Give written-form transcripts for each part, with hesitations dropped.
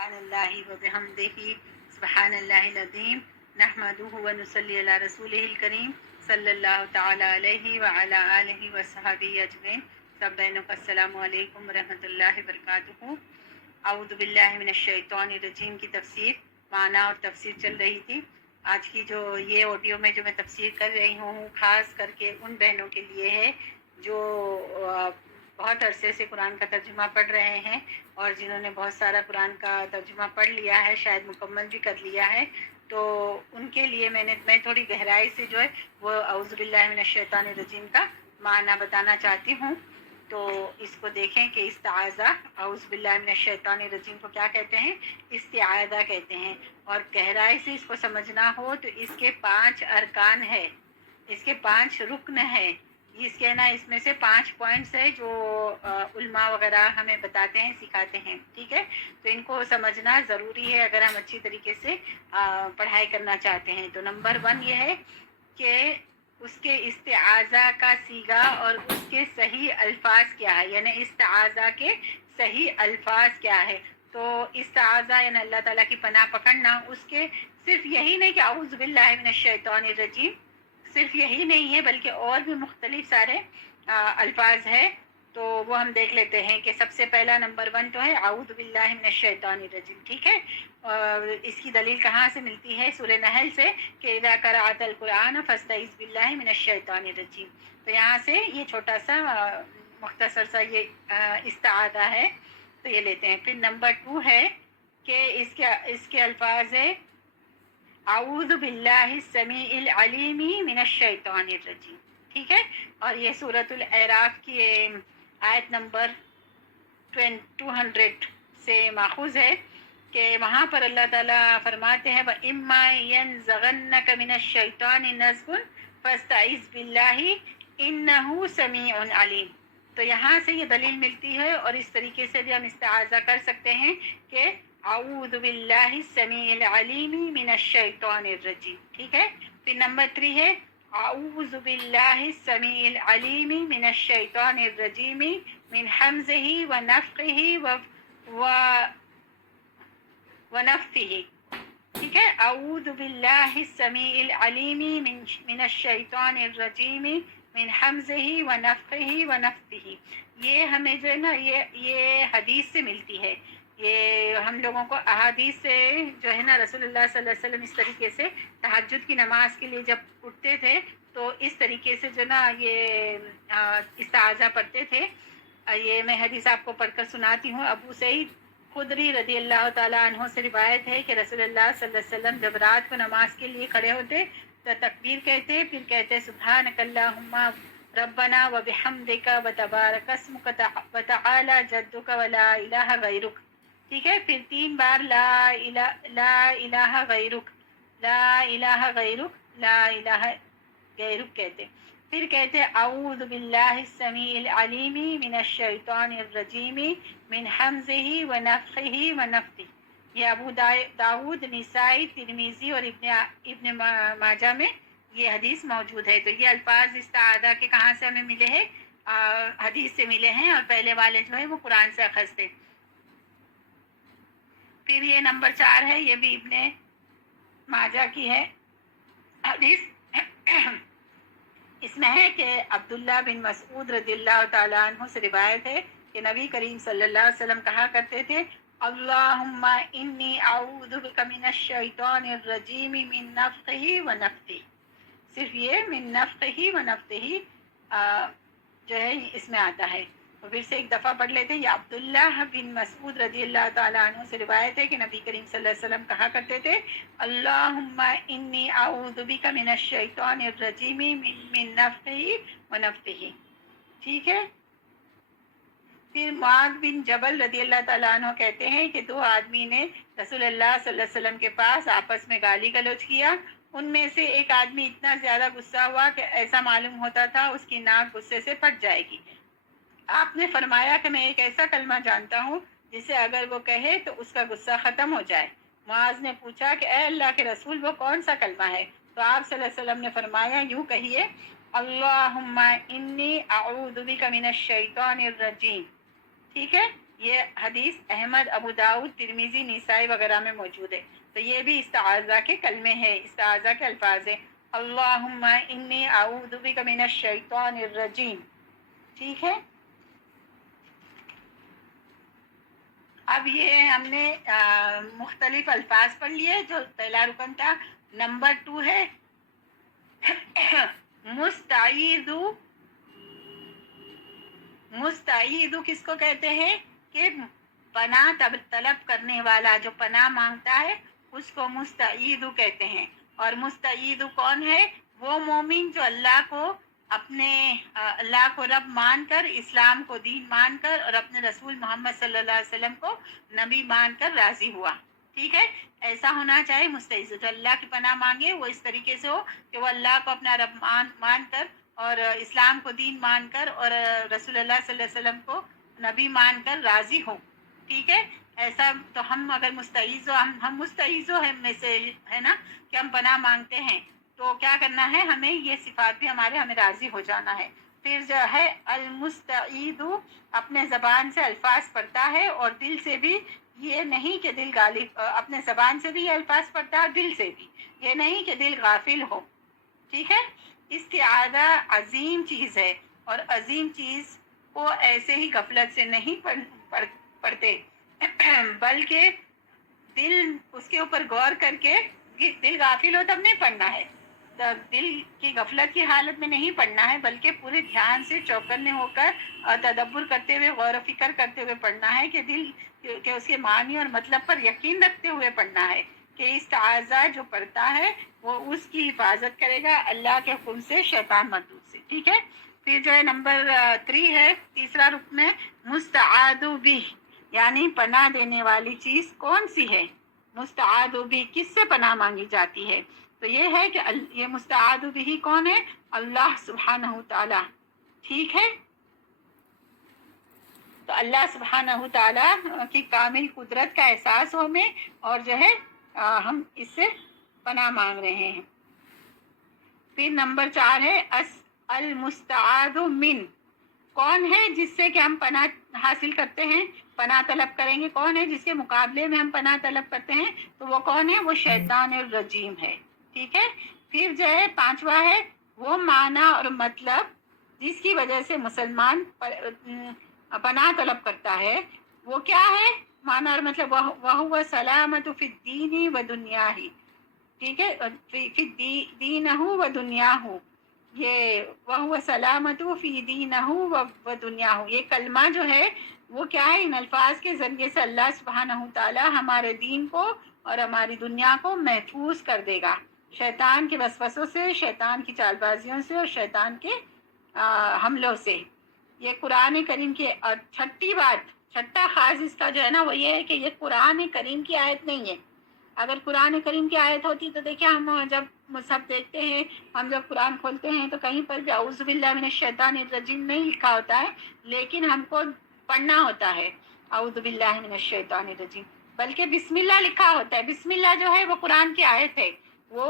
سبحان اللہ و بحمدہ سبحان اللہ العظیم نحمدہ و نصلی علی رسولہ الکریم صلی اللہ تعالی علیہ وعلی آلہ وصحبہ اجمعین۔ سب بہنوں کا السلام علیکم ورحمۃ اللہ وبرکاتہ۔ اعوذ باللہ من الشیطان الرجیم کی تفسیر، معنی اور تفسیر چل رہی تھی۔ آج کی جو یہ آڈیو میں جو میں تفسیر کر رہی ہوں خاص کر کے ان بہنوں کے لیے ہے جو بہت عرصے سے قرآن کا ترجمہ پڑھ رہے ہیں اور جنہوں نے بہت سارا قرآن کا ترجمہ پڑھ لیا ہے، شاید مکمل بھی کر لیا ہے، تو ان کے لیے میں تھوڑی گہرائی سے جو ہے وہ اعوذ باللہ من الشیطان الرجیم کا معنی بتانا چاہتی ہوں۔ تو اس کو دیکھیں کہ استعاذہ، اعوذ باللہ من الشیطان الرجیم کو کیا کہتے ہیں؟ استعاذہ کہتے ہیں۔ اور گہرائی سے اس کو سمجھنا ہو تو اس کے 5 ارکان ہے، اس کے 5 رکن ہے، اس میں سے 5 پوائنٹس ہے جو علماء وغیرہ ہمیں بتاتے ہیں، سکھاتے ہیں، ٹھیک ہے؟ تو ان کو سمجھنا ضروری ہے اگر ہم اچھی طریقے سے پڑھائی کرنا چاہتے ہیں۔ تو نمبر 1 یہ ہے کہ اس کے استعاذہ کا صیغہ اور اس کے صحیح الفاظ کیا ہے، یعنی استعاذہ کے صحیح الفاظ کیا ہے۔ تو استعاذہ یعنی اللہ تعالیٰ کی پناہ پکڑنا، اس کے صرف یہی نہیں کہ اعوذ باللہ من الشیطان الرجیم، صرف یہی نہیں ہے بلکہ اور بھی مختلف سارے الفاظ ہیں۔ تو وہ ہم دیکھ لیتے ہیں کہ سب سے پہلا نمبر 1 تو ہے اعوذ باللہ من الشیطان الرجیم، ٹھیک ہے؟ اور اس کی دلیل کہاں سے ملتی ہے؟ سورہ نحل سے کہ اذا قرأت القرآن فاستعذ باللہ من الشیطان الرجیم۔ تو یہاں سے یہ چھوٹا سا مختصر سا یہ استعاذہ ہے، تو یہ لیتے ہیں۔ پھر نمبر 2 ہے کہ اس کے الفاظ ہے اعوذ باللہ السمیع العلیم من الشیطان الرجیم، ٹھیک ہے؟ اور یہ سورۃ الاعراف کی آیت نمبر 200 سے ماخوذ ہے کہ وہاں پر اللہ تعالیٰ فرماتے ہیں وَإِمَّا يَنزَغَنَّكَ مِنَ الشَّيْطَانِ نَزْغٌ فَاسْتَعِذْ بِاللَّهِ إِنَّهُ سَمِيعٌ عَلِيمٌ۔ تو یہاں سے یہ دلیل ملتی ہے اور اس طریقے سے بھی ہم استعاذہ کر سکتے ہیں کہ اعوذ باللہ السمیع العلیم من الشیطان الرجیم، ٹھیک ہے؟ پھر نمبر 3 ہے اعوذ باللہ السمیع العلیم من الشیطان الرجیم من حمزہ ونفخہ ونفثہ، ٹھیک ہے؟ اعوذ باللہ السمیع العلیم من الشیطان الرجیم من حمزہ ونفخہ ونفثہ۔ یہ ہمیں جو ہے نا یہ حدیث سے ملتی ہے، یہ ہم لوگوں کو احادیث سے جو ہے نا رسول اللہ صلی اللہ علیہ وسلم اس طریقے سے تہجد کی نماز کے لیے جب اٹھتے تھے تو اس طریقے سے جو نا یہ استعاذہ پڑھتے تھے۔ یہ میں حدیث آپ کو پڑھ کر سناتی ہوں۔ ابو سعید خدری رضی اللہ تعالیٰ عنہ سے روایت ہے کہ رسول اللہ صلی اللہ علیہ وسلم جب رات کو نماز کے لیے کھڑے ہوتے تو تکبیر کہتے، پھر کہتے سبحانک اللہم ربنا وبحمدک وتبارک اسمک وتعالی جدک ولا الہ غیرک، ٹھیک ہے؟ پھر 3 بار لا الہ غیرک، لا الہ غیرک، لا الہ غیرک کہتے، پھر کہتے اعوذ باللہ السمیع العلیم من الشیطان الرجیم من حمزہ ونفخہ ونفثہ۔ یہ ابو داؤد، نسائی، ترمذی اور ابن ماجہ میں یہ حدیث موجود ہے۔ تو یہ الفاظ استعاذہ کے کہاں سے ہمیں ملے ہیں؟ حدیث سے ملے ہیں، اور پہلے والے جو ہے وہ قرآن سے اخذ تھے۔ پھر یہ نمبر 4 ہے، یہ بھی ابن ماجہ کی ہے حدیث۔ اس میں ہے کہ عبداللہ بن مسعود رضی اللہ تعالیٰ عنہ سے روایت ہے کہ نبی کریم صلی اللہ علیہ وسلم کہا کرتے تھے اللہم انی اعوذ بک من الشیطان الرجیم من نفخہ ونفثہ۔ صرف یہ من نفخہ ونفثہ جو ہے اس میں آتا ہے۔ تو پھر سے ایک دفعہ پڑھ لیتے ہیں۔ یہ عبداللہ بن مسعود رضی اللہ تعالیٰ عنہ سے روایت ہے کہ نبی کریم صلی اللہ علیہ وسلم کہا کرتے تھے اللہم انی اعوذ بک من الشیطان الرجیم من نفخہ ونفثہ، ٹھیک ہے؟ پھر معاذ بن جبل رضی اللہ تعالیٰ عنہ کہتے ہیں کہ 2 آدمی نے رسول اللہ صلی اللہ علیہ وسلم کے پاس آپس میں گالی گلوچ کیا۔ ان میں سے ایک آدمی اتنا زیادہ غصہ ہوا کہ ایسا معلوم ہوتا تھا اس کی ناک غصے سے پھٹ جائے گی۔ آپ نے فرمایا کہ میں ایک ایسا کلمہ جانتا ہوں جسے اگر وہ کہے تو اس کا غصہ ختم ہو جائے۔ معاذ نے پوچھا کہ اے اللہ کے رسول وہ کون سا کلمہ ہے؟ تو آپ صلی اللہ علیہ وسلم نے فرمایا یوں کہیے اللہم انی اعوذ بک من الشیطان الرجیم، ٹھیک ہے؟ یہ حدیث احمد، ابو داؤد، ترمذی، نسائی وغیرہ میں موجود ہے. تو یہ بھی استعاذہ کے کلمے ہیں، استعاذہ کے الفاظ ہیں. اللہم انی اعوذ بک من الشیطان الرجیم. ٹھیک ہے. اب یہ ہم نے مختلف الفاظ پڑھ لیے. جو پہلا رکن تھا. نمبر 2 ہے مستعیذ. مستعیذ کس کو کہتے ہیں؟ کہ پناہ طلب کرنے والا، جو پناہ مانگتا ہے اس کو مستعیذ کہتے ہیں. اور مستعیذ کون ہے؟ وہ مومن جو اللہ کو اللہ کو رب مان کر، اسلام کو دین مان کر، اور اپنے رسول محمد صلی اللہ علیہ وسلم کو نبی مان کر راضی ہوا. ٹھیک ہے. ایسا ہونا چاہیے. مستعیذ جو اللہ کی پناہ مانگے وہ اس طریقے سے ہو کہ وہ اللہ کو اپنا رب مان کر، اور اسلام کو دین مان کر، اور رسول اللہ صلی اللہ علیہ وسلم کو نبی مان کر راضی ہو. ٹھیک ہے. ایسا تو ہم اگر مستعیذ ہو، ہم مستعیذ ہو میں سے ہے نا کہ ہم پناہ مانگتے ہیں، تو کیا کرنا ہے؟ ہمیں یہ صفات بھی ہمیں راضی ہو جانا ہے. پھر جو ہے المستعیذ اپنے زبان سے الفاظ پڑھتا ہے اور دل سے بھی. یہ نہیں کہ دل غالب، اپنے زبان سے بھی یہ الفاظ پڑھتا ہے اور دل سے بھی. یہ نہیں کہ دل غافل ہو. ٹھیک ہے. استعاذہ عظیم چیز ہے، اور عظیم چیز کو ایسے ہی غفلت سے نہیں پڑھتے بلکہ دل اس کے اوپر غور کر کے. دل غافل ہو تب نہیں پڑھنا ہے، دل کی غفلت کی حالت میں نہیں پڑھنا ہے، بلکہ پورے دھیان سے چوکنے ہو کر اور تدبر کرتے ہوئے، غور و فکر کرتے ہوئے پڑھنا ہے. کہ دل کہ اس کے معنی اور مطلب پر یقین رکھتے ہوئے پڑھنا ہے کہ استعاذہ جو پڑھتا ہے وہ اس کی حفاظت کرے گا اللہ کے حکم سے، شیطان مردود سے. ٹھیک ہے. پھر جو ہے نمبر 3 ہے، تیسرا رکن ہے مستعاذ بہ، یعنی پناہ دینے والی چیز کون سی ہے؟ مستعاذ بہ کس سے پناہ مانگی جاتی ہے؟ تو یہ ہے کہ یہ مستعاذ بہ کون ہے؟ اللہ سبحانہ تعالی. ٹھیک ہے. تو اللہ سبحانہ تعالیٰ کی کامل قدرت کا احساس ہو ہمیں، اور جو ہے ہم اس سے پناہ مانگ رہے ہیں. پھر نمبر 4 ہے المستعاذ من. کون ہے جس سے کہ ہم پناہ حاصل کرتے ہیں، پناہ طلب کریں گے؟ کون ہے جس کے مقابلے میں ہم پناہ طلب کرتے ہیں؟ تو وہ کون ہے؟ وہ شیطان الرجیم ہے. ٹھیک ہے. پھر جو ہے 5واں ہے وہ معنی اور مطلب جس کی وجہ سے مسلمان پناہ طلب کرتا ہے. وہ کیا ہے؟ معنی اور مطلب وَهُوَ سَلَامَةُ فِي الدِّينِ وَدُنْيَاهِ. ٹھیک ہے. فی دینہ و دنیاہ، یہ وَهُوَ سَلَامَةُ فِي دِينَهُ وَدُنْيَاهُ. یہ کلمہ جو ہے وہ کیا ہے؟ ان الفاظ کے ذریعے سے اللہ سبحانہ تعالی ہمارے دین کو اور ہماری دنیا کو محفوظ کر دے گا شیطان کے وسوسوں سے، شیطان کی چال بازیوں سے، اور شیطان کے حملوں سے. یہ قرآن کریم کی چھٹا خاص اس کا جو ہے نا وہ یہ ہے کہ یہ قرآن کریم کی آیت نہیں ہے. اگر قرآن کریم کی آیت ہوتی تو دیکھیں ہم جب مصحف دیکھتے ہیں، ہم جب قرآن کھولتے ہیں تو کہیں پر بھی اعوذ باللہ من الشیطان الرجیم نہیں لکھا ہوتا ہے، لیکن ہم کو پڑھنا ہوتا ہے اعوذ باللہ من الشیطان الرجیم، بلکہ بسم اللہ لکھا ہوتا ہے. بسم اللہ جو ہے وہ قرآن کی آیت ہے. وہ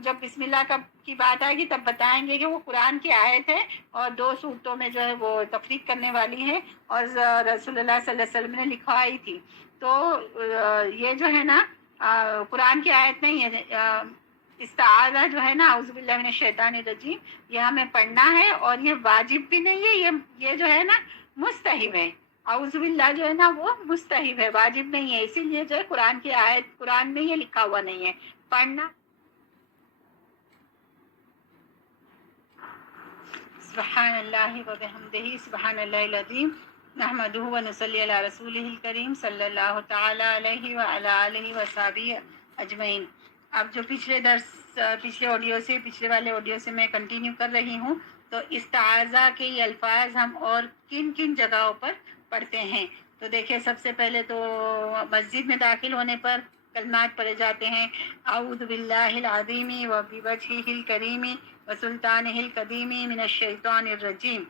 جب بسم اللہ کی بات آئے گی تب بتائیں گے کہ وہ قرآن کی آیت ہے، اور 2 صورتوں میں جو ہے وہ تفریق کرنے والی ہے، اور رسول اللہ صلی اللہ علیہ وسلم نے لکھوائی تھی. تو یہ جو ہے نا قرآن کی آیت نہیں ہے. استعاذہ جو ہے نا اعوذ باللہ من الشیطان الرجیم، یہ ہمیں پڑھنا ہے، اور یہ واجب بھی نہیں ہے، یہ جو ہے نا مستحب ہے. اعوذ باللہ جو ہے نا وہ مستحب ہے، واجب نہیں ہے. اسی لیے جو ہے قرآن کی آیت، قرآن میں یہ لکھا ہوا نہیں ہے پڑھنا. سبحان اللہ و بحمدہ، سبحان اللہ العظیم، نحمدہ و نصلی علی رسولہ الکریم صلی اللہ تعالی علیہ وعلی آلہ وصحبہ اجمعین. اب جو پچھلے والے آڈیو سے میں کنٹینیو کر رہی ہوں، تو استعاذہ کے یہ الفاظ ہم اور کن کن جگہوں پر پڑھتے ہیں. تو دیکھیں سب سے پہلے تو مسجد میں داخل ہونے پر کلمات پڑھے جاتے ہیں. اعوذ باللہ العظیم و بوجہہ الکریم و سلطانہ القدیم من الشیطان الرجیم،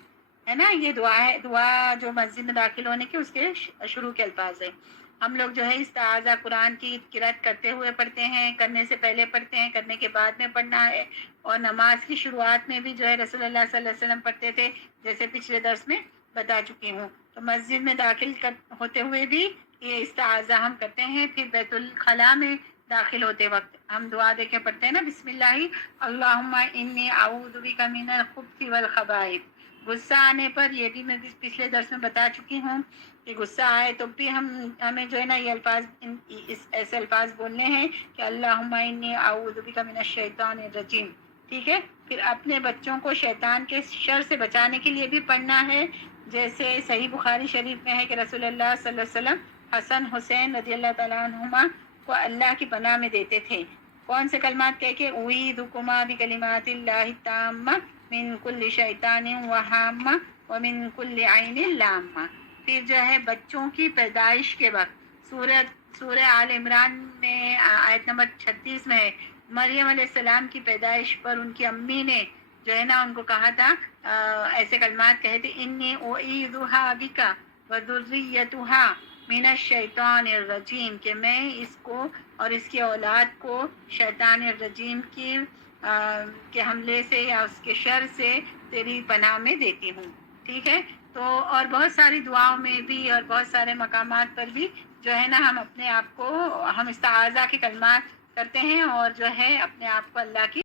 ہے نا. یہ دعا ہے، دعا جو مسجد میں داخل ہونے کے اس کے شروع کے الفاظ ہیں. ہم لوگ جو ہے استعاذہ قرآن کی قرأت کرتے ہوئے پڑھتے ہیں، کرنے سے پہلے پڑھتے ہیں، کرنے کے بعد میں پڑھنا ہے. اور نماز کی شروعات میں بھی جو ہے رسول اللہ صلی اللہ علیہ وسلم پڑھتے تھے، جیسے پچھلے درس میں بتا چکی ہوں. تو مسجد میں داخل ہوتے ہوئے بھی یہ استعاذہ ہم کرتے ہیں. پھر بیت الخلاء میں داخل ہوتے وقت ہم دعا دے کے پڑھتے ہیں نا، بسم اللہ اللہم انی اعوذ بک من الخبث والخبائث. غصہ آنے پر، یہ بھی میں پچھلے درس میں بتا چکی ہوں کہ غصہ آئے تو بھی ہمیں جو ہے نا یہ الفاظ، ایسے الفاظ بولنے ہیں کہ اللہم انی اعوذ بک من الشیطان الرجیم. ٹھیک ہے. پھر اپنے بچوں کو شیطان کے شر سے بچانے کے لیے بھی پڑھنا ہے. جیسے صحیح بخاری شریف میں ہے کہ رسول اللہ صلی اللہ علیہ وسلم حسن حسین رضی اللہ تعالیٰ عنہما کو اللہ کی پناہ میں دیتے تھے. کون سے کلمات کہہ کے؟ اعیذکما بکلمات اللہ التامہ من کل شیطان وہامہ ومن کل عین لامہ. پھر جو ہے بچوں کی پیدائش کے وقت سورہ آل عمران میں آیت نمبر 36 میں ہے، مریم علیہ السلام کی پیدائش پر ان کی امی نے جو ہے نا ان کو کہا تھا، ایسے کلمات کہے تھے، انی اعیذھا بک وذریتھا من الشیطان الرجیم، کہ میں اس کو اور اس کی اولاد کو شیطان الرجیم کے حملے سے یا اس کے شر سے تیری پناہ میں دیتی ہوں. ٹھیک ہے. تو اور بہت ساری دعاؤں میں بھی اور بہت سارے مقامات پر بھی جو ہے نا ہم اپنے آپ کو، ہم استعاذہ کے کلمات کرتے ہیں اور جو ہے اپنے آپ کو اللہ کی